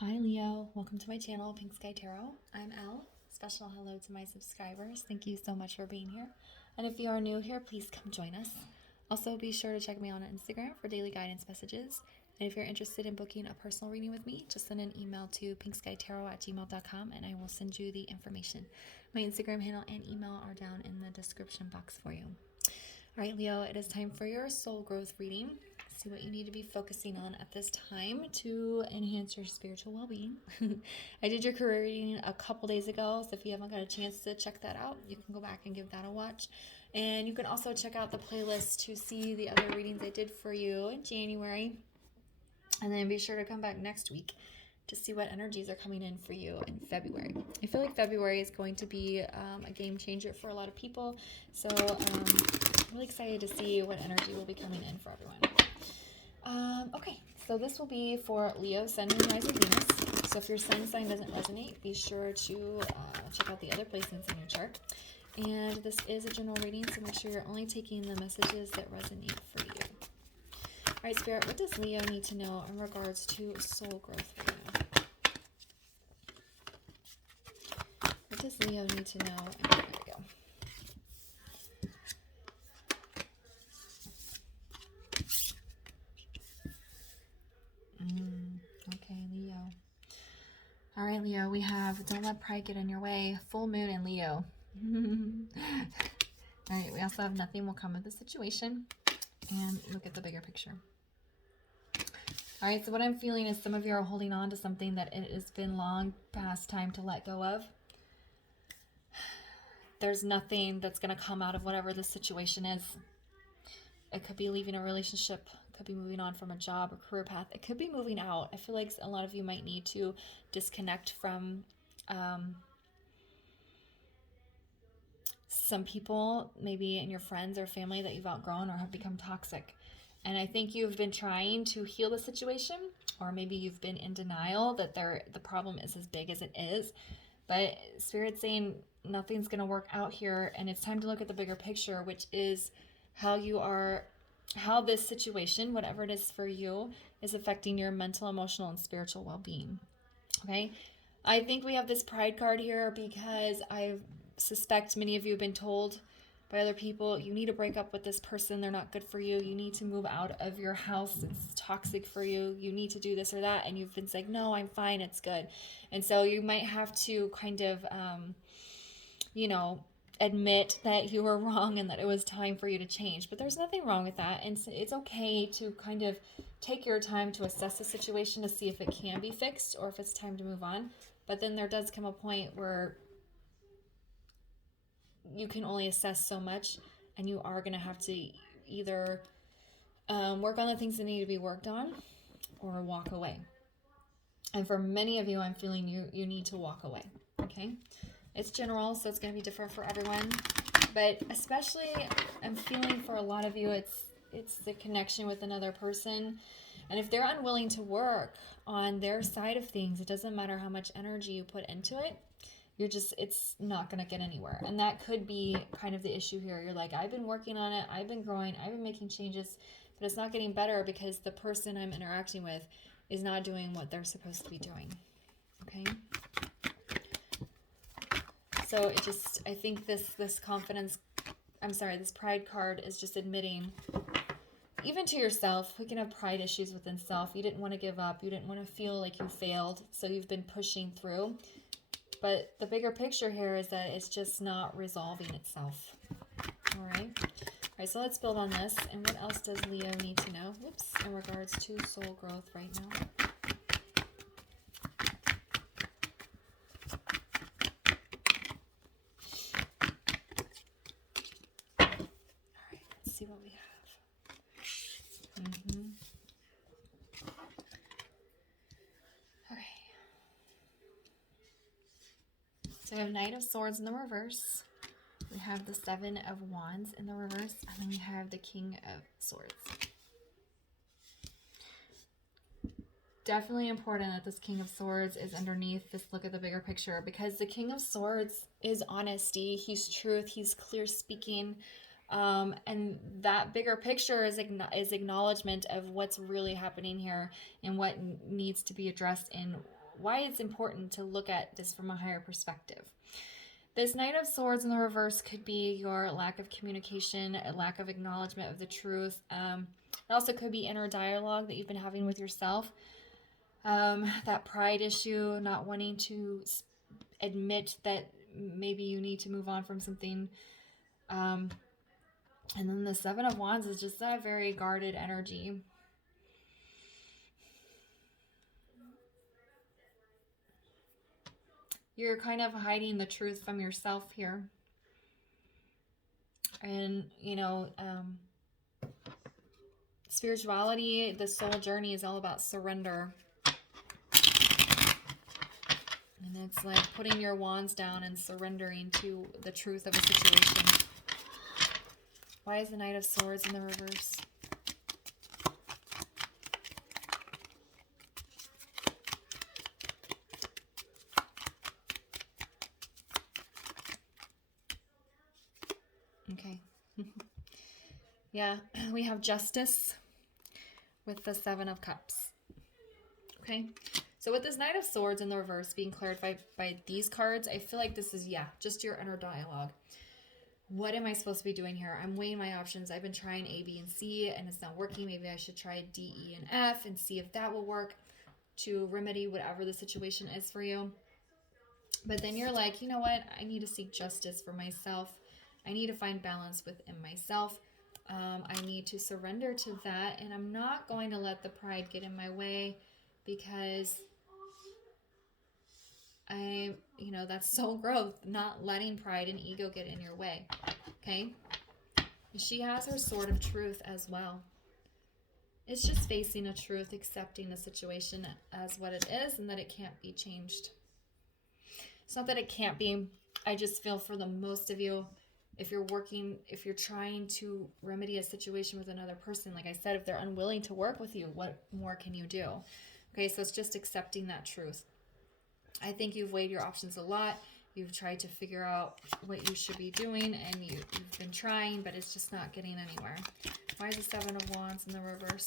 Hi Leo, welcome to my channel, Pink Sky Tarot. I'm Elle. Special hello to my subscribers. Thank you so much for being here. And if you are new here, please come join us. Also, be sure to check me out on Instagram for daily guidance messages. And if you're interested in booking a personal reading with me, just send an email to pinkskytarot@gmail.com and I will send you the information. My Instagram handle and email are down in the description box for you. All right, Leo, it is time for your soul growth reading. See what you need to be focusing on at this time to enhance your spiritual well-being. I did your career reading a couple days ago, so if you haven't got a chance to check that out, you can go back and give that a watch. And you can also check out the playlist to see the other readings I did for you in January. And then be sure to come back next week to see what energies are coming in for you in February. I feel like February is going to be a game changer for a lot of people. So I'm really excited to see what energy will be coming in for everyone. Okay, so this will be for Leo, Sun, Moon, Rising, Venus. So if your sun sign doesn't resonate, be sure to check out the other placements in your chart. And this is a general reading, so make sure you're only taking the messages that resonate for you. All right, Spirit, what does Leo need to know in regards to soul growth right now? What does Leo need to know? There we go. Okay, Leo. All right, Leo, we have don't let pride get in your way, full moon and Leo. All right, we also have nothing will come of the situation, and look at the bigger picture. All right, so what I'm feeling is some of you are holding on to something that it has been long past time to let go of. There's nothing that's going to come out of whatever the situation is. It could be leaving a relationship, it could be moving on from a job or career path. It could be moving out. I feel like a lot of you might need to disconnect from some people, maybe in your friends or family that you've outgrown or have become toxic. And I think you've been trying to heal the situation, or maybe you've been in denial that the problem is as big as it is. But Spirit's saying nothing's going to work out here, and it's time to look at the bigger picture, which is how this situation, whatever it is for you, is affecting your mental, emotional, and spiritual well-being. Okay? I think we have this pride card here because I suspect many of you have been told by other people, you need to break up with this person, they're not good for you, you need to move out of your house, it's toxic for you, you need to do this or that, and you've been saying, no, I'm fine, it's good. And so you might have to kind of, admit that you were wrong and that it was time for you to change. But there's nothing wrong with that, and it's okay to kind of take your time to assess the situation to see if it can be fixed or if it's time to move on. But then there does come a point where you can only assess so much, and you are going to have to either work on the things that need to be worked on or walk away. And for many of you, I'm feeling you need to walk away. Okay, it's general, so it's going to be different for everyone, but especially I'm feeling for a lot of you it's the connection with another person. And if they're unwilling to work on their side of things, it doesn't matter how much energy you put into it, it's not going to get anywhere. And that could be kind of the issue here. You're like, I've been working on it, I've been growing, I've been making changes, but it's not getting better because the person I'm interacting with is not doing what they're supposed to be doing. Okay? So I think this pride card is just admitting, even to yourself, we can have pride issues within self. You didn't want to give up. You didn't want to feel like you failed. So you've been pushing through. But the bigger picture here is that it's just not resolving itself. All right. All right, so let's build on this. And what else does Leo need to know? Whoops, in regards to soul growth right now. All right, let's see what we have. Okay. So we have Knight of Swords in the reverse. We have the Seven of Wands in the reverse. And then we have the King of Swords. Definitely important that this King of Swords is underneath this look at the bigger picture, because the King of Swords is honesty. He's truth. He's clear speaking. And that bigger picture is acknowledgement of what's really happening here and what needs to be addressed in why it's important to look at this from a higher perspective. This Knight of Swords in the reverse could be your lack of communication, a lack of acknowledgement of the truth. It also could be inner dialogue that you've been having with yourself. That pride issue, not wanting to admit that maybe you need to move on from something. And then the Seven of Wands is just that very guarded energy. You're kind of hiding the truth from yourself here. And, you know, spirituality, the soul journey is all about surrender. And it's like putting your wands down and surrendering to the truth of a situation. Why is the Knight of Swords in the reverse? Okay. Yeah, we have Justice with the Seven of Cups. Okay. So with this Knight of Swords in the reverse being clarified by these cards, I feel like this is, yeah, just your inner dialogue. What am I supposed to be doing here? I'm weighing my options. I've been trying A, B, and C, and it's not working. Maybe I should try D, E, and F and see if that will work to remedy whatever the situation is for you. But then you're like, you know what? I need to seek justice for myself. I need to find balance within myself. I need to surrender to that, and I'm not going to let the pride get in my way, because that's soul growth, not letting pride and ego get in your way. Okay? She has her sword of truth as well. It's just facing a truth, accepting the situation as what it is, and that it can't be changed. It's not that it can't be. I just feel for the most of you, if you're trying to remedy a situation with another person, like I said, if they're unwilling to work with you, what more can you do? Okay, so it's just accepting that truth. I think you've weighed your options a lot. You've tried to figure out what you should be doing, and you've been trying, but it's just not getting anywhere. Why is the Seven of Wands in the reverse?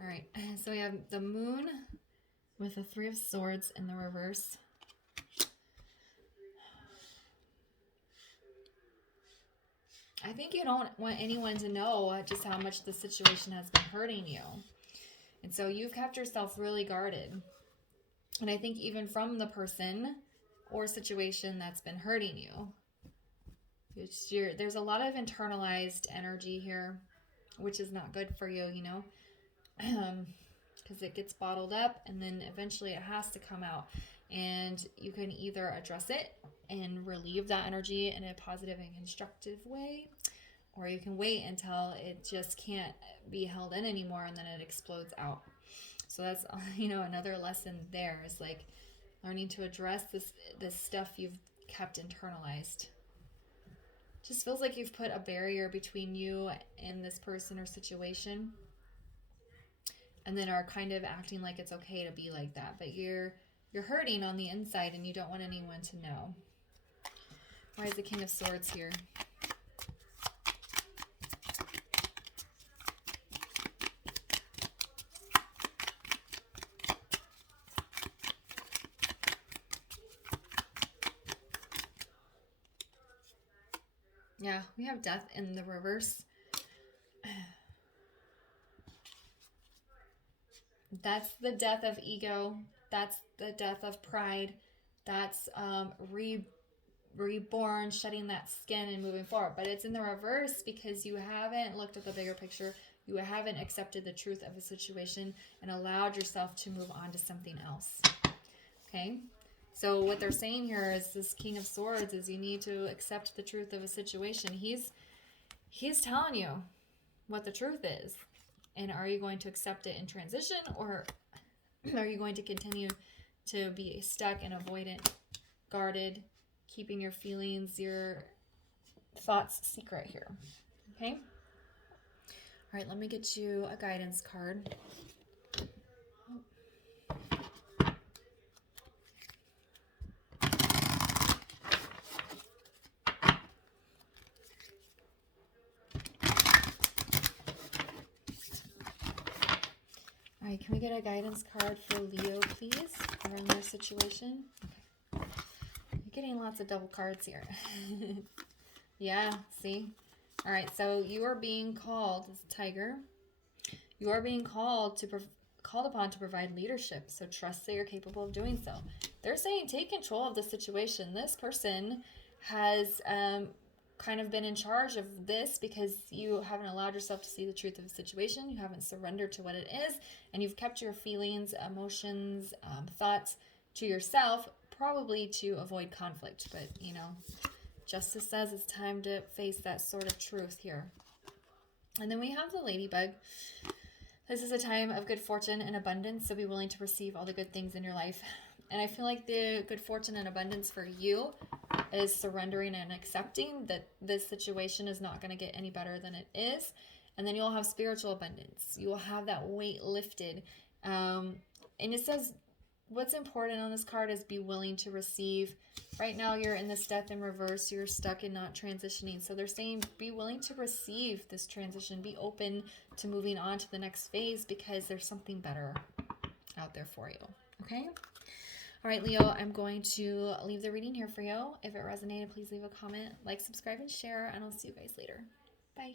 All right, so we have the Moon with the Three of Swords in the reverse. I think you don't want anyone to know just how much the situation has been hurting you. And so you've kept yourself really guarded. And I think even from the person or situation that's been hurting you, there's a lot of internalized energy here, which is not good for you, you know, because it gets bottled up and then eventually it has to come out. And you can either address it and relieve that energy in a positive and constructive way, or you can wait until it just can't be held in anymore and then it explodes out. So that's, another lesson there is like learning to address this stuff you've kept internalized. Just feels like you've put a barrier between you and this person or situation, and then are kind of acting like it's okay to be like that, but you're hurting on the inside and you don't want anyone to know. Why is the King of Swords here? Yeah, we have Death in the reverse. That's the death of ego. That's the death of pride. That's reborn, shedding that skin and moving forward. But it's in the reverse because you haven't looked at the bigger picture. You haven't accepted the truth of a situation and allowed yourself to move on to something else. Okay? So what they're saying here is this King of Swords is you need to accept the truth of a situation. He's telling you what the truth is. And are you going to accept it in transition, or are you going to continue to be stuck and avoidant, guarded, keeping your feelings, your thoughts secret here? Okay? All right, let me get you a guidance card. All right, can we get a guidance card for Leo, please, around their situation? Okay. You're getting lots of double cards here. Yeah, see? All right, so you are being called, as a tiger, you are being called upon to provide leadership. So trust that you're capable of doing so. They're saying take control of the situation. This person has kind of been in charge of this because you haven't allowed yourself to see the truth of the situation. You haven't surrendered to what it is, and you've kept your feelings, emotions, thoughts to yourself, probably to avoid conflict. But, you know, Justice says it's time to face that sort of truth here. And then we have the ladybug. This is a time of good fortune and abundance, so be willing to receive all the good things in your life. And I feel like the good fortune and abundance for you is surrendering and accepting that this situation is not going to get any better than it is. And then you'll have spiritual abundance. You will have that weight lifted. And it says what's important on this card is be willing to receive. Right now you're in this death in reverse. You're stuck and not transitioning. So they're saying be willing to receive this transition. Be open to moving on to the next phase because there's something better out there for you. Okay? All right, Leo, I'm going to leave the reading here for you. If it resonated, please leave a comment, like, subscribe, and share, and I'll see you guys later. Bye.